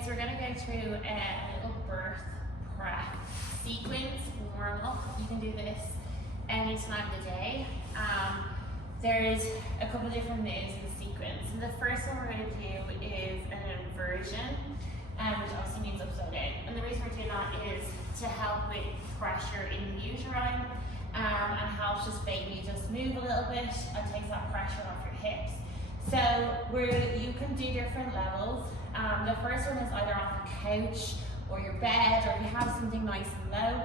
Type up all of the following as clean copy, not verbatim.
Okay, so we're going to go through a little birth prep sequence, warm up. You can do this any time of the day. There's a couple of different moves in the sequence. And the first one we're going to do is an inversion, which obviously means upside down. And the reason we're doing that is to help with pressure in the uterine and helps just baby just move a little bit and takes that pressure off your hips. So you can do different levels. The first one is either off the couch or your bed, or if you have something nice and low.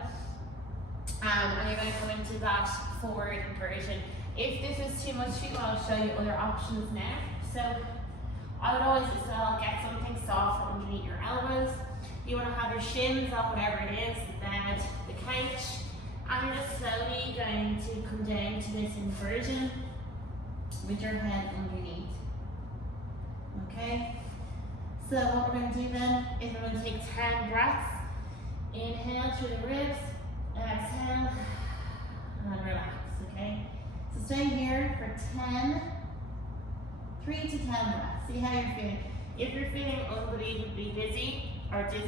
And you're going to go into that forward inversion. If this is too much for you, I'll show you other options now. So I would always as well get something soft underneath your elbows. You want to have your shins on whatever it is, the bed, the couch. And you're just slowly going to come down to this inversion with your head underneath. Okay? So what we're going to do then is we're going to take 10 breaths. Inhale through the ribs, exhale, and relax, okay? So stay here for 3 to 10 breaths. See how you're feeling. If you're feeling unbelievably dizzy after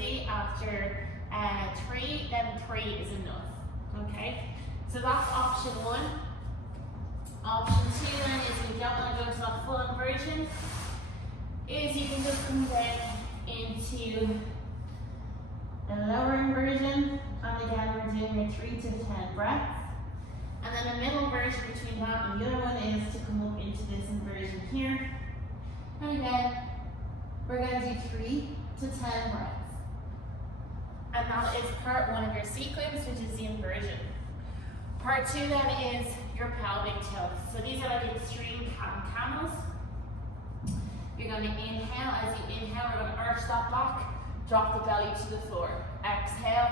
3, then 3 is enough, okay? So that's option 1. Option 2 then is if you don't want to go to that full inversion, is you can just come down into a lower inversion, and again we're doing a 3 to 10 breaths. And then a middle version between that and the other one is to come up into this inversion here. And again, we're going to do 3 to 10 breaths. And that is part 1 of your sequence, which is the inversion. Part 2 then is your pelvic tilt. So these are like extreme cat and camels. You're going to inhale. As you inhale, we're going to arch that back, drop the belly to the floor. Exhale,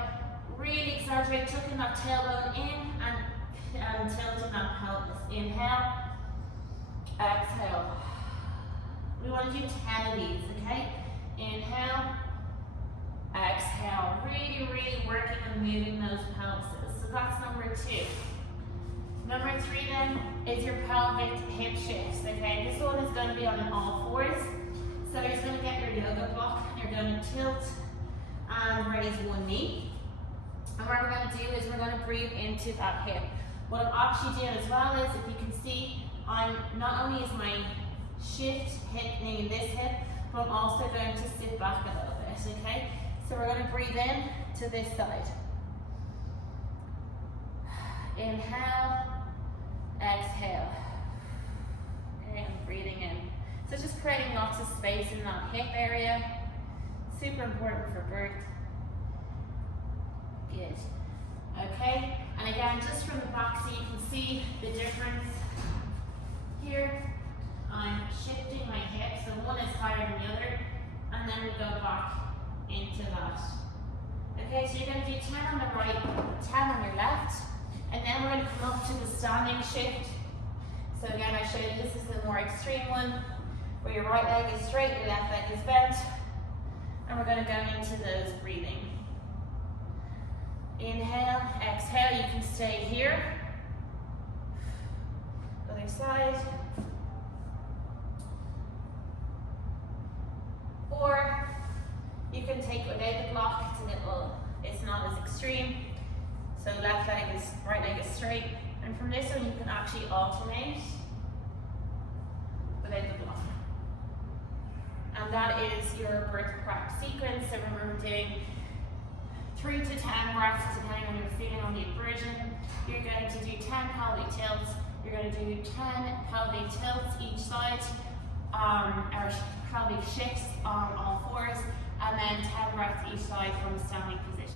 really exaggerate, tucking that tailbone in and tilting that pelvis. Inhale, exhale. We want to do 10 of these, okay? Inhale, exhale. Really, really working on moving those pelvises. So that's number 2. Number 3 then is your pelvic hip shifts, okay? This one is going to be on all fours. So you're just going to get your yoga block and you're going to tilt and raise one knee. And what we're going to do is we're going to breathe into that hip. What I'm actually doing as well is, if you can see, I'm not only is my shift hitting this hip, but I'm also going to sit back a little bit, okay? So we're going to breathe in to this side. Inhale, exhale. Okay, and breathing in. So just creating lots of space in that hip area. Super important for birth. Good. Okay, and again, just from the back so you can see the difference here. I'm shifting my hips, so one is higher than the other, and then we go back into that. Okay, so you're going to do 10 on the right, 10 on your left, and then we're going to come up to the standing shift. So again, I showed you this is the more extreme one, where your right leg is straight, your left leg is bent, and we're going to go into those breathing. Inhale, exhale, you can stay here. Other side. Or you can take without the block, it's not as extreme. So left leg is, right leg is straight. And from this one you can actually alternate without the block. And that is your birth prep sequence. So remember doing 3 to 10 breaths depending on your feeling on the inversion. You're going to do 10 pelvic tilts. You're going to do 10 pelvic tilts each side, or pelvic shifts on all fours, and then 10 breaths each side from a standing position.